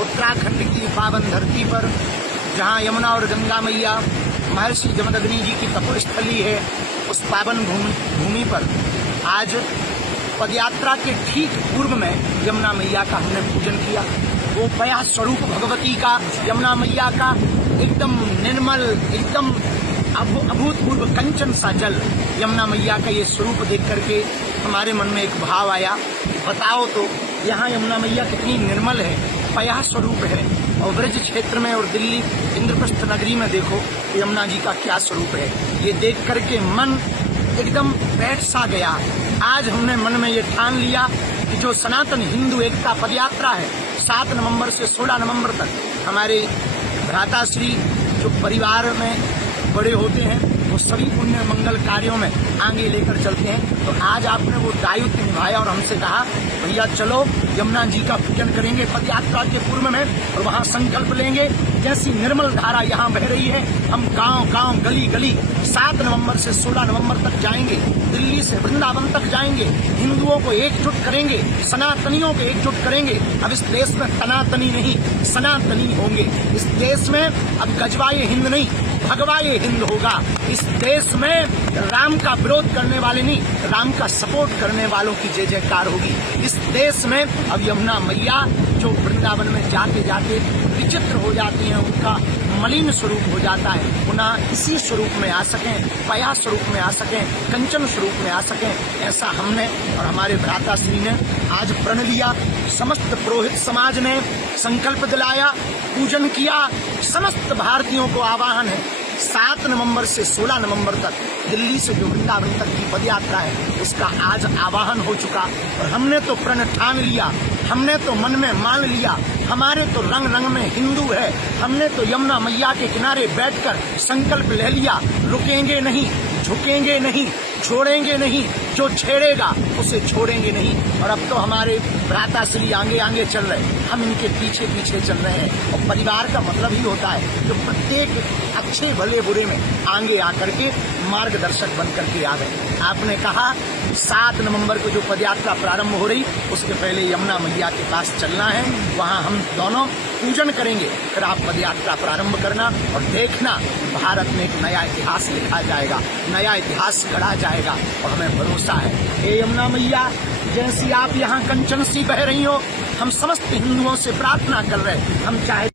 उत्तराखंड की पावन धरती पर जहां यमुना और गंगा मैया महर्षि जमदग्नि जी की तपोस्थली है, उस पावन भूमि पर आज पदयात्रा के ठीक पूर्व में यमुना मैया का हमने पूजन किया। वो पया स्वरूप भगवती का, यमुना मैया का एकदम निर्मल, एकदम अभूतपूर्व कंचन सा जल, यमुना मैया का ये स्वरूप देख करके हमारे मन में एक भाव आया, बताओ तो यहाँ यमुना मैया कितनी निर्मल है, पया स्वरूप है। और ब्रज क्षेत्र में और दिल्ली इंद्रप्रस्थ नगरी में देखो यमुना जी का क्या स्वरूप है। ये देख करके मन एकदम बैठ सा गया। आज हमने मन में ये ठान लिया कि जो सनातन हिंदू एकता पदयात्रा है 7 नवंबर से 16 नवंबर तक, हमारे भ्राताश्री जो परिवार में बड़े होते हैं वो सभी पुण्य मंगल कार्यों में आगे लेकर चलते हैं। तो आज आपने वो दायित्व निभाया और हमसे कहा भैया चलो यमुना जी का पूजन करेंगे पदयात्रा के पूर्व में, और वहाँ संकल्प लेंगे जैसी निर्मल धारा यहाँ बह रही है, हम गांव गांव गली गली 7 नवंबर से 16 नवंबर तक जाएंगे, दिल्ली से वृंदावन तक जाएंगे, हिंदुओं को एकजुट करेंगे, सनातनियों को एकजुट करेंगे। अब इस देश में तनातनी नहीं, सनातनी होंगे। इस देश में अब गजवाए हिंद नहीं, भगवाए हिंद होगा। इस देश में राम का विरोध करने वाले नहीं, राम का सपोर्ट करने वालों की जय जयकार होगी। इस देश में अब यमुना मैया जो वृंदावन में जाते जाते विचित्र हो जाती हैं, उनका मलिन स्वरूप हो जाता है, पुनः इसी स्वरूप में आ सकें, पया स्वरूप में आ सकें, कंचन स्वरूप में आ सकें, ऐसा हमने और हमारे भ्राताश्री ने आज प्रण लिया। समस्त पुरोहित समाज ने संकल्प दिलाया, पूजन किया। समस्त भारतीयों को आह्वान है 7 नवंबर से 16 नवंबर तक दिल्ली से जो वृंदावन तक की पदयात्रा है उसका आज आह्वान हो चुका। और हमने तो प्रण ठान लिया, हमने तो मन में मान लिया, हमारे तो रंग रंग में हिंदू है। हमने तो यमुना मैया के किनारे बैठकर संकल्प ले लिया, रुकेंगे नहीं, झुकेंगे नहीं, छोड़ेंगे नहीं, जो छेड़ेगा उसे छोड़ेंगे नहीं। और अब तो हमारे भ्राताश्री आगे आगे चल रहे हैं, हम इनके पीछे पीछे चल रहे हैं। और परिवार का मतलब ही होता है जो प्रत्येक अच्छे भले बुरे में आगे आकर के मार्गदर्शक बन करके आ गए। आपने कहा 7 नवंबर को जो पदयात्रा प्रारंभ हो रही उसके पहले यमुना मैया के पास चलना है, वहाँ हम दोनों पूजन करेंगे, फिर आप पदयात्रा प्रारंभ करना और देखना भारत में एक नया इतिहास लिखा जाएगा, नया इतिहास गढ़ा जाएगा। और हमें भरोसा है हे यमुना मैया, जैसी आप यहाँ कंचन सी बह रही हो, हम समस्त हिंदुओं से प्रार्थना कर रहे हैं, हम चाहे